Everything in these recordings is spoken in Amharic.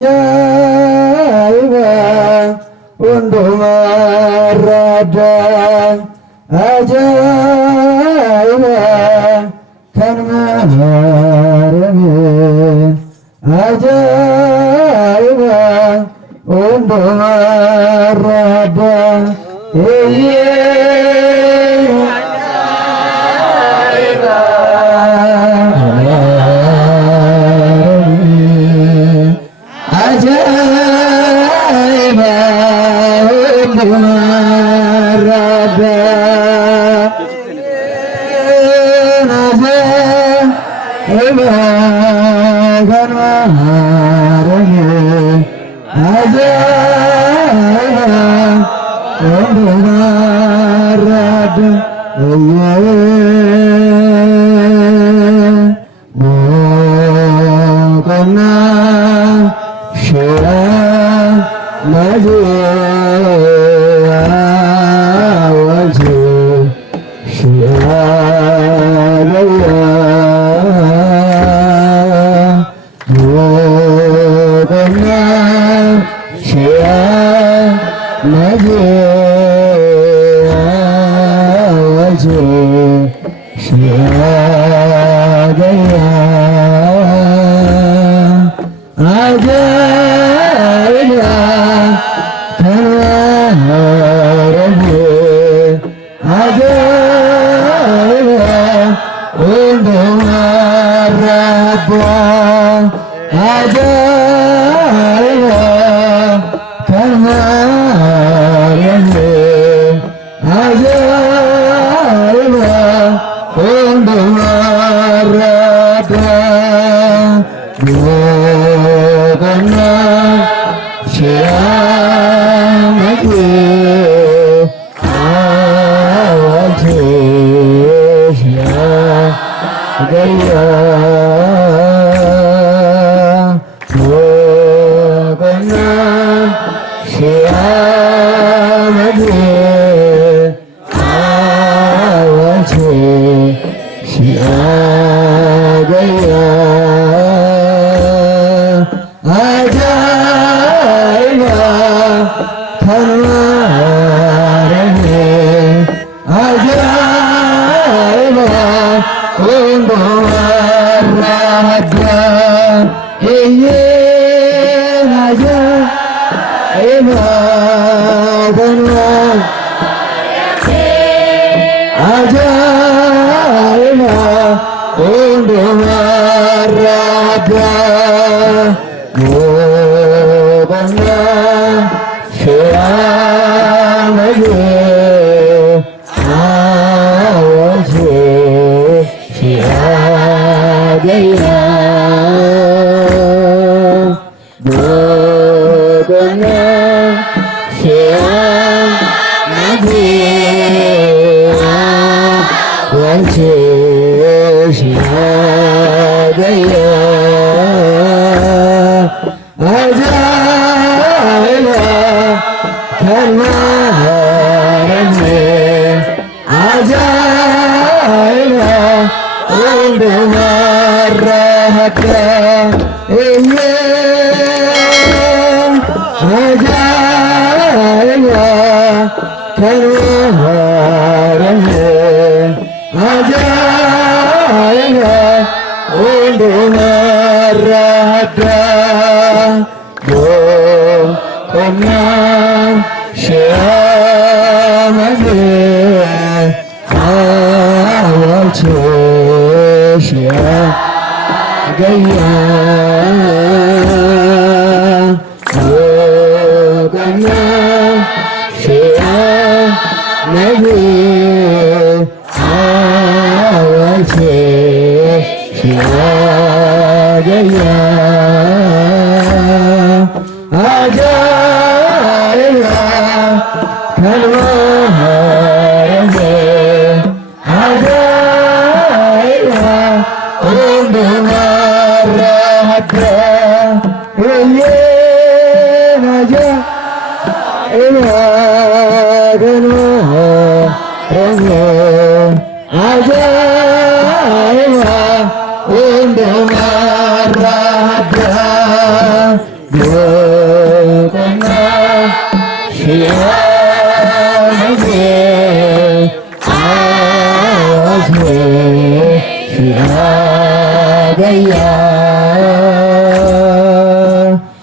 Jaiva Undumarada Ajaiva Kanmarame Ajaiva Undumarada Aja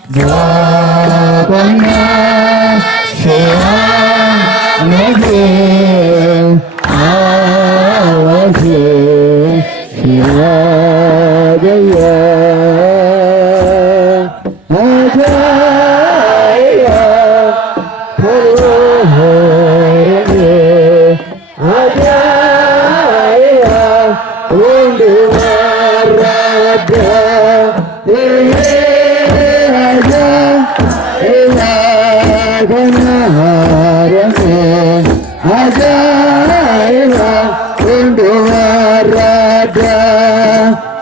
ዲያቆና ሺአመት አዋጅ ሺአገየ አጃያ ሆሬ አጃያ ወንድ ወራደ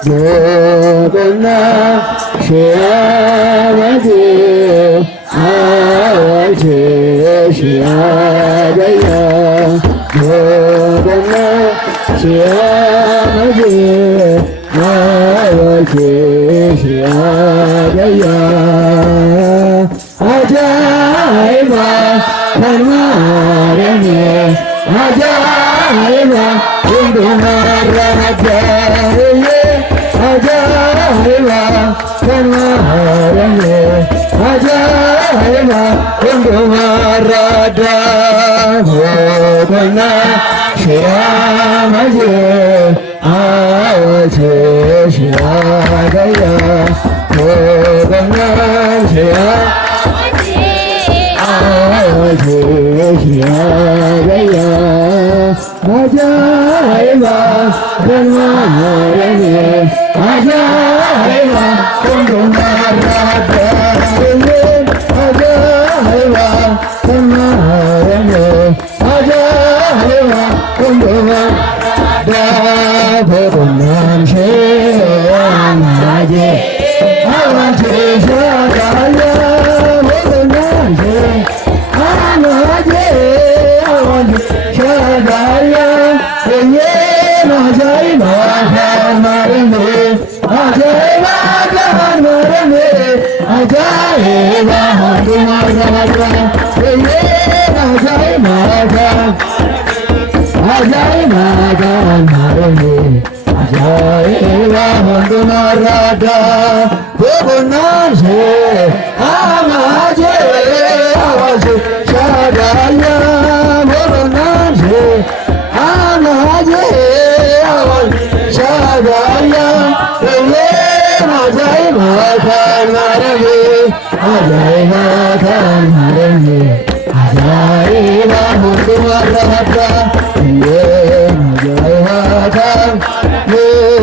ዲያቆና ሺአመት አዋጅ ሺአገየ ዲያቆና ሺአመት አዋጅ ሺአገየ አጃኢባ ከማርያም አጃኢባ እንዱመራደ አጃኢባ ከማርያም አጃኢባ እንዱመራደ ዲያቆና ሺአመት አዋጅ ሺአገየ ዲያቆና አዋጅ ሺአገየ አጃኢባ ከማርያም አጃኢባ እንዱመራደ አጃኢባ ከማርያም አጃኢባ እንዱመራደ በጎናም ሸማጄ አዋጅ ሻጋየ በጎናም አማጄ አዋጅ ሻጋየ አጃኢባ ከማርያም አጃኢባ ከማርያም አጃኢባ እንዱመራደ አጃኢባ አጃኢባ ከማርያም አጃኢባ እንዱመራደ በጎናም አማጄ አዋጅ ሻጋየ በጎናም አማጄ አዋጅ ሻጋየ አጃኢባ ከማርያም አጃኢባ ከማርያም አጃኢባ እንዱመራደ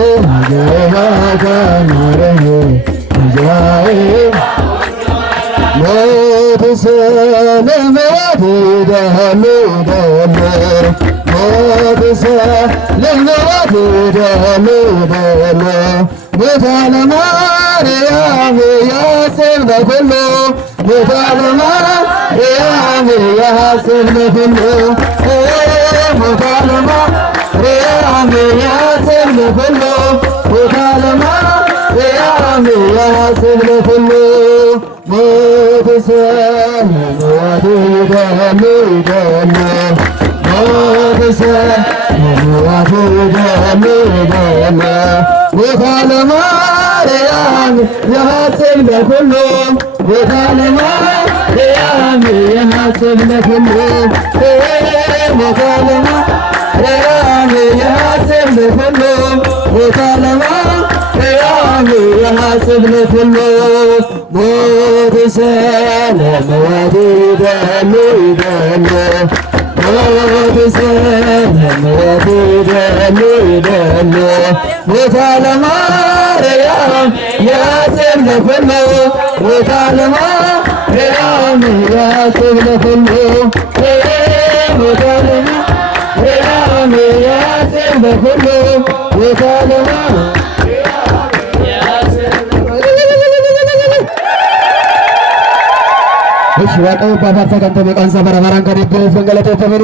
አጃኢባ ከማርያም አጃኢባ ሞት ስለመዋት ደሉ ሞት ስለመዋት ደሉ ሞታ ለማርያም ያስብ ለኩሉ ሞታ ለማርያም ያስብ ለኩሉ ሞታ ለማርያም ያስብ ለኩሉ ሞታ ለማርያም ያስብ ለኩሉ ሞት ስለመዋት ደሉ ሞት ስለመዋት ደሉ ሞታ ለማርያም ያስብ ለኩሉ ሞታ ለማርያም ያስብ ለኩሉ ሞታ ለማርያም ያስብ ለኩሉ ሞታ ለማርያም ያስብ ለኩሉ ሞት ስለመዋት ደሉ ሞት ስለመዋት ደሉ ሞታ ለማርያም ያስብ ለኩሉ ሞታ ለማርያም ያስብ ለኩሉ ሞታ ለማርያም ያስብ ለኩሉ ሞታ ለማርያም እሺ ዋቀው ባባሳ ካንተ መቃንሳ በረባራን ከደገ ፈንገለተ ተበሩ